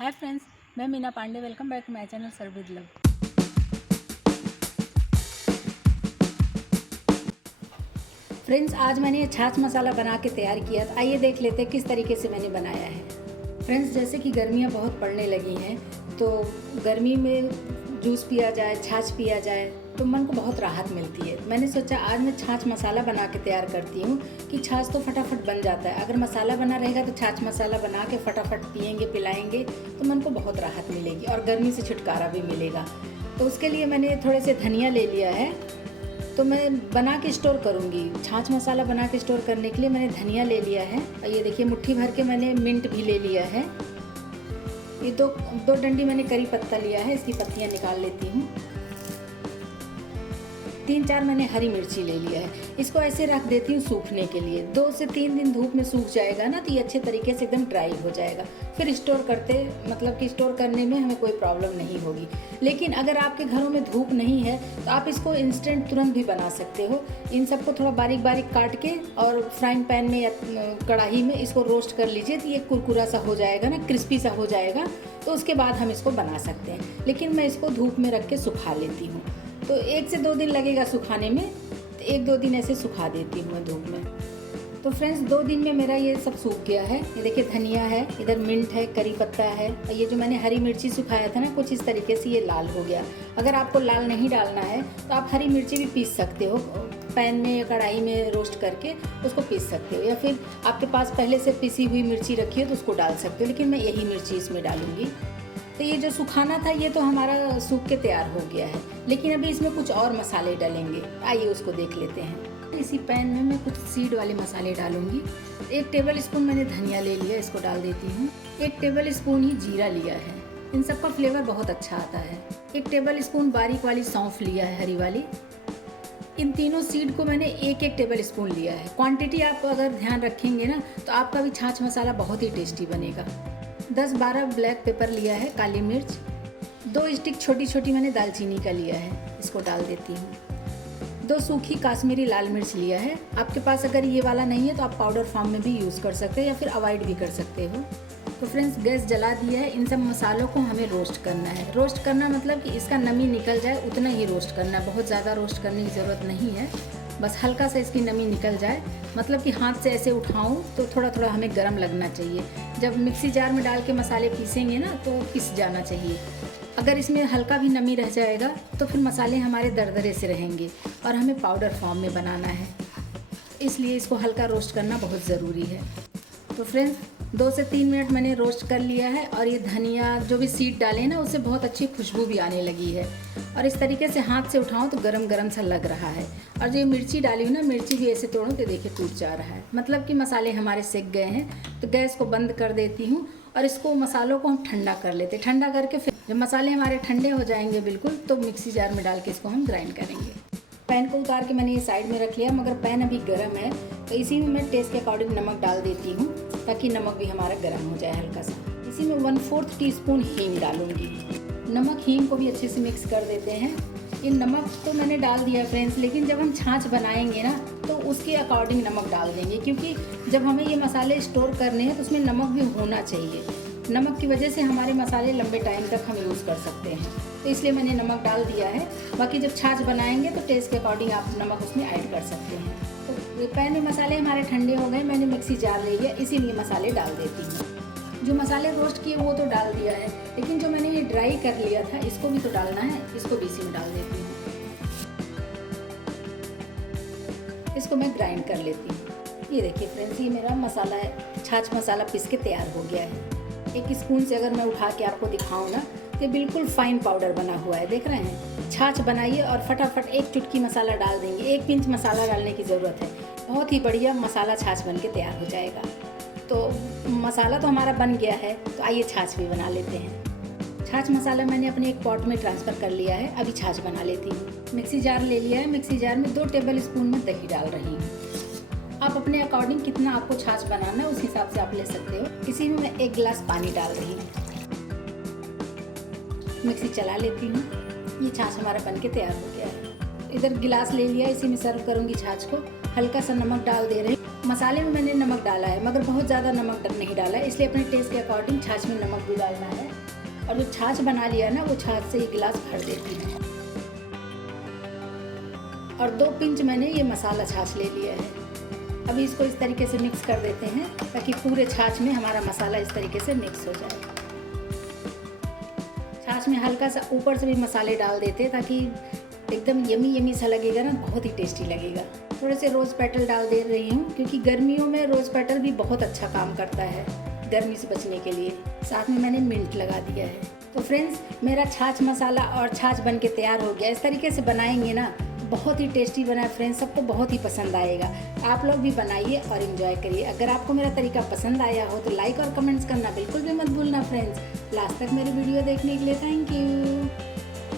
हाय friends, मैं Meena Pandey. Welcome back to my channel serve with love. Friends, आज मैंने ये छाछ मसाला बना के तैयार किया। तो आइए देख लेते हैं किस तरीके से मैंने बनाया है। फ्रेंड्स, जैसे कि गर्मियाँ बहुत पड़ने लगी हैं, तो गर्मी में जूस पिया जाए, छाछ पिया जाए तो मन को बहुत राहत मिलती है। मैंने सोचा आज मैं छाछ मसाला बना के तैयार करती हूँ कि छाछ तो फटाफट बन जाता है। अगर मसाला बना रहेगा तो छाछ मसाला बना के फटाफट पिएंगे, पिलाएंगे तो मन को बहुत राहत मिलेगी और गर्मी से छुटकारा भी मिलेगा। तो उसके लिए मैंने थोड़े से धनिया ले लिया है, तो मैं बना के स्टोर करूँगी। छाछ मसाला बना के स्टोर करने के लिए मैंने धनिया ले लिया है और ये देखिए मुट्ठी भर के मैंने मिंट भी ले लिया है। ये दो डंडी मैंने करी पत्ता लिया है, इसकी पत्तियाँ निकाल लेती हूँ। 3-4 मैंने हरी मिर्ची ले लिया है। इसको ऐसे रख देती हूँ सूखने के लिए। 2 से 3 दिन धूप में सूख जाएगा ना, तो ये अच्छे तरीके से एकदम ड्राई हो जाएगा। फिर स्टोर करने में हमें कोई प्रॉब्लम नहीं होगी। लेकिन अगर आपके घरों में धूप नहीं है तो आप इसको इंस्टेंट तुरंत भी बना सकते हो। इन सबको थोड़ा बारीक बारीक काट के और फ्राइंग पैन में या कढ़ाई में इसको रोस्ट कर लीजिए, तो ये कुरकुरा सा हो जाएगा ना, क्रिस्पी सा हो जाएगा। तो उसके बाद हम इसको बना सकते हैं। लेकिन मैं इसको धूप में रख के सुखा लेती हूँ, तो 1 से 2 दिन लगेगा सुखाने में। तो 1-2 दिन ऐसे सुखा देती हूँ मैं धूप में। तो फ्रेंड्स, 2 दिन में मेरा ये सब सूख गया है। ये देखिए धनिया है, इधर मिंट है, करी पत्ता है, और ये जो मैंने हरी मिर्ची सुखाया था ना, कुछ इस तरीके से ये लाल हो गया। अगर आपको लाल नहीं डालना है तो आप हरी मिर्ची भी पीस सकते हो, पैन में या कढ़ाई में रोस्ट करके उसको पीस सकते हो, या फिर आपके पास पहले से पिसी हुई मिर्ची रखी है तो उसको डाल सकते हो। लेकिन मैं यही मिर्ची इसमें डालूँगी। तो ये जो सुखाना था ये तो हमारा सूख के तैयार हो गया है। लेकिन अभी इसमें कुछ और मसाले डालेंगे, आइए उसको देख लेते हैं। इसी पैन में मैं कुछ सीड वाले मसाले डालूंगी। 1 टेबल स्पून मैंने धनिया ले लिया, इसको डाल देती हूँ। 1 टेबल स्पून ही जीरा लिया है, इन सब का फ्लेवर बहुत अच्छा आता है। 1 टेबल स्पून बारीक वाली सौंफ लिया है, हरी वाली। इन तीनों सीड को मैंने 1-1 टेबल स्पून लिया है। क्वांटिटी आप अगर ध्यान रखेंगे ना तो आपका भी छाछ मसाला बहुत ही टेस्टी बनेगा। 10-12 ब्लैक पेपर लिया है, काली मिर्च। 2 स्टिक छोटी छोटी मैंने दालचीनी का लिया है, इसको डाल देती हूँ। 2 सूखी काश्मीरी लाल मिर्च लिया है। आपके पास अगर ये वाला नहीं है तो आप पाउडर फॉर्म में भी यूज़ कर सकते हैं या फिर अवॉइड भी कर सकते हो। तो फ्रेंड्स, गैस जला दिया है। इन सब मसालों को हमें रोस्ट करना है। रोस्ट करना मतलब कि इसका नमी निकल जाए उतना ही रोस्ट करना है। बहुत ज़्यादा रोस्ट करने की ज़रूरत नहीं है, बस हल्का सा इसकी नमी निकल जाए। मतलब कि हाथ से ऐसे उठाऊं तो थोड़ा थोड़ा हमें गर्म लगना चाहिए। जब मिक्सी जार में डाल के मसाले पीसेंगे ना तो पिस जाना चाहिए। अगर इसमें हल्का भी नमी रह जाएगा तो फिर मसाले हमारे दरदरे से रहेंगे और हमें पाउडर फॉर्म में बनाना है। इसलिए इसको हल्का रोस्ट करना बहुत ज़रूरी है। तो फ्रेंड्स, 2 से 3 मिनट मैंने रोस्ट कर लिया है और ये धनिया जो भी सीड डाले ना उससे बहुत अच्छी खुशबू भी आने लगी है। और इस तरीके से हाथ से उठाऊं तो गरम गरम सा लग रहा है। और जो मिर्ची डाली हूँ ना, मिर्ची भी ऐसे तोड़ूं तो देखिए टूट जा रहा है। मतलब कि मसाले हमारे सेक गए हैं। तो गैस को बंद कर देती हूँ और इसको मसालों को हम ठंडा कर लेते हैं। ठंडा करके फिर जब मसाले हमारे ठंडे हो जाएंगे बिल्कुल, तो मिक्सी जार में डाल के इसको हम ग्राइंड करेंगे। पैन को उतार के मैंने ये साइड में रख लिया, मगर पैन अभी गर्म है तो इसी में मैं टेस्ट के अकॉर्डिंग नमक डाल देती हूँ, ताकि नमक भी हमारा गर्म हो जाए हल्का सा। इसी में 1/4 टीस्पून हींग डालूंगी। नमक हींग को भी अच्छे से मिक्स कर देते हैं। ये नमक तो मैंने डाल दिया फ्रेंड्स, लेकिन जब हम छाछ बनाएंगे ना तो उसके अकॉर्डिंग नमक डाल देंगे, क्योंकि जब हमें ये मसाले स्टोर करने हैं तो उसमें नमक भी होना चाहिए। नमक की वजह से हमारे मसाले लंबे टाइम तक हम यूज़ कर सकते हैं, तो इसलिए मैंने नमक डाल दिया है। बाकी जब छाछ बनाएंगे तो टेस्ट के अकॉर्डिंग आप नमक उसमें ऐड कर सकते हैं। तो पैन में मसाले हमारे ठंडे हो गए, मैंने मिक्सी जार ले लिया, इसी में मसाले डाल देती हूँ। जो मसाले रोस्ट किए वो तो डाल दिया है, लेकिन जो मैंने ये ड्राई कर लिया था इसको भी तो डालना है, इसको भी इसी में डाल देती हूँ। इसको मैं ग्राइंड कर लेती हूँ। ये देखिए फ्रेंड्स, ये मेरा मसाला है, छाछ मसाला पीस के तैयार हो गया है। 1 स्पून से अगर मैं उठा के आपको दिखाऊँ ना, ये बिल्कुल फाइन पाउडर बना हुआ है, देख रहे हैं। छाछ बनाइए और फटाफट 1 चुटकी मसाला डाल देंगे। 1 पिंच मसाला डालने की ज़रूरत है, बहुत ही बढ़िया मसाला छाछ बन के तैयार हो जाएगा। तो मसाला तो हमारा बन गया है, तो आइए छाछ भी बना लेते हैं। छाछ मसाला मैंने अपने एक पॉट में ट्रांसफ़र कर लिया है, अभी छाछ बना लेती हूँ। मिक्सी जार ले लिया है, मिक्सी जार में 2 टेबल स्पून में दही डाल रही हूँ। आप अपने अकॉर्डिंग कितना आपको छाछ बनाना है उस हिसाब से आप ले सकते हो। इसी में मैं 1 गिलास पानी डाल रही हूँ। मिक्सी चला लेती हूँ। ये छाछ हमारा बन के तैयार हो गया है। इधर गिलास ले लिया, इसी में सर्व करूँगी छाछ को। हल्का सा नमक डाल दे रही हूँ। मसाले में मैंने नमक डाला है, मगर बहुत ज़्यादा नमक नहीं डाला है, इसलिए अपने टेस्ट के अकॉर्डिंग छाछ में नमक भी डालना है। और जो छाछ बना लिया है ना, वो छाछ से 1 गिलास भर देती हूँ। और 2 पिंच मैंने ये मसाला छाछ ले लिया है। अभी इसको इस तरीके से मिक्स कर देते हैं ताकि पूरे छाछ में हमारा मसाला इस तरीके से मिक्स हो जाए। छाछ में हल्का सा ऊपर से भी मसाले डाल देते हैं ताकि एकदम यमी यमी सा लगेगा ना, बहुत ही टेस्टी लगेगा। थोड़े से रोज़ पेटल डाल दे रही हूँ क्योंकि गर्मियों में रोज़ पेटल भी बहुत अच्छा काम करता है गर्मी से बचने के लिए। साथ में मैंने मिंट लगा दिया है। तो फ्रेंड्स, मेरा छाछ मसाला और छाछ बन के तैयार हो गया। इस तरीके से बनाएंगे ना, बहुत ही टेस्टी बना है फ्रेंड्स, सबको बहुत ही पसंद आएगा। आप लोग भी बनाइए और इन्जॉय करिए। अगर आपको मेरा तरीका पसंद आया हो तो लाइक और कमेंट्स करना बिल्कुल भी मत भूलना फ्रेंड्स। लास्ट तक मेरी वीडियो देखने के लिए थैंक यू।